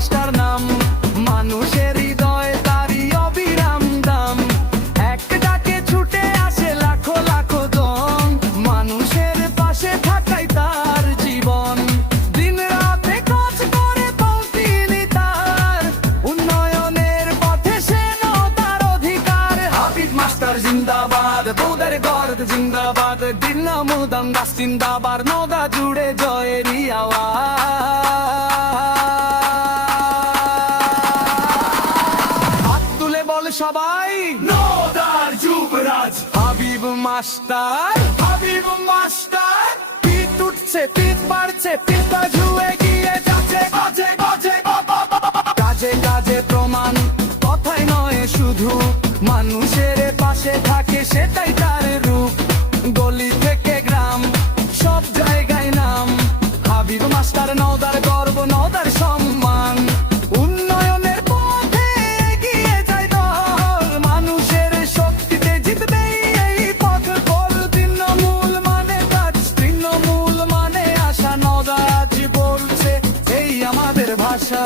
Master নাম, মানুষের হৃদয়ে তারই অবিরাম দাম। এক ডাকে ছুটে আসে লাখো লাখো জন, মানুষের পাশে থাকাই তার জীবন। দিন রাতে কাজ করে তিনি তার, উন্নয়নের পথে সে তার অধিকার। হাবিব মাস্টার জিন্দাবাদ, তোদের গর্দ জিন্দাবাদ, দিনামুল দাঙ্গাস জিন্দাবাদ, নওদা জুড়ে জয়েরই আওয়াজ। বল সবাই নওদার যুবরাজ হাবিব মাস্টার, হাবিব মাস্টার। পিঠ উঠছে, পিঠ বাড়ছে, পিঠটা ঝুয়ে গিয়ে যাচ্ছে কাজে কাজে কাজে কাজে প্রমাণ, কথাই নয় শুধু, মানুষের পাশে থাকে সেটাই তার রূপ। গলি থেকে গ্রাম সব জায়গায় নাম, হাবিব মাস্টার নওদার গর্ব, নওদার সম্মান। উন্নয়নের পথে এগিয়ে যায় দল, মানুষের শক্তিতে জিতবে এই পথ বল। তৃণমূল মানে কাজ, তৃণমূল মানে আশা, নওদা আজ বলছে এই আমাদের ভাষা।